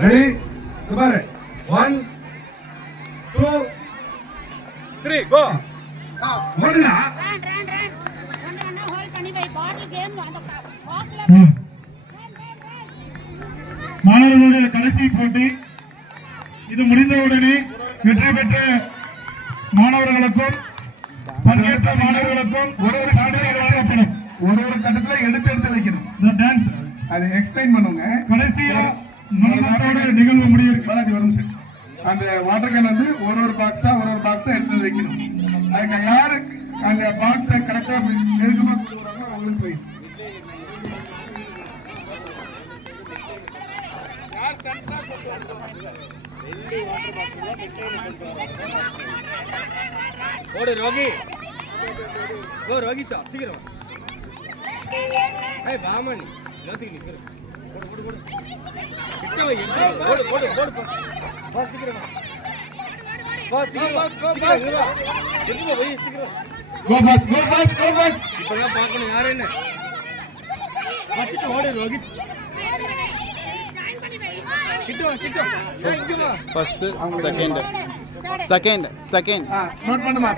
Ready பாரு 1 2 3 கோ ஓடுடா மாணவர்களுடைய கடைசி போட்டி இது முடிந்தவுடனே வெற்றி பெற்ற மாணவர்களுக்கும் பங்கேற்ற மாணவர்களுக்கும் ஒரு சான்றிதழ் வழங்கப்படும். ஒரு கட்டத்துல எடுத்து வைக்கணும் டான்ஸ் அதை எக்ஸ்பிளைன் பண்ணுங்க. கடைசியா மனமத்தோட நிகழ்வு முடியிருக்கு. பாலாஜி வரும் சார். அந்த வாட்டர் கேன் வந்து ஒரு பாக்ஸா எடுத்து வைக்கணும். அதுக்கு யாரு அந்த பாக்ஸை கரெக்டா நெருக்கமா கொண்டு வராங்களோ அவங்களுக்கு பிரைஸ். ஓடு ரோகி கோ ரோகிதா சீக்கிரம் ஏய் பாமன் யோசிக்க நிக்கிற ஓடு ஓடு ஓடு கிட்ட வை ஓடு ஓடு ஓடு பா சீக்கிரம் வா சீக்கிரம் வா எங்க போய் சீக்கிரம் கோ பாஸ் இப்பலாம் பார்க்கணும் யார் என்ன பச்சிட்டு ஓடு ரோகித் கிட்ட வா first second நோட் பண்ணுமா.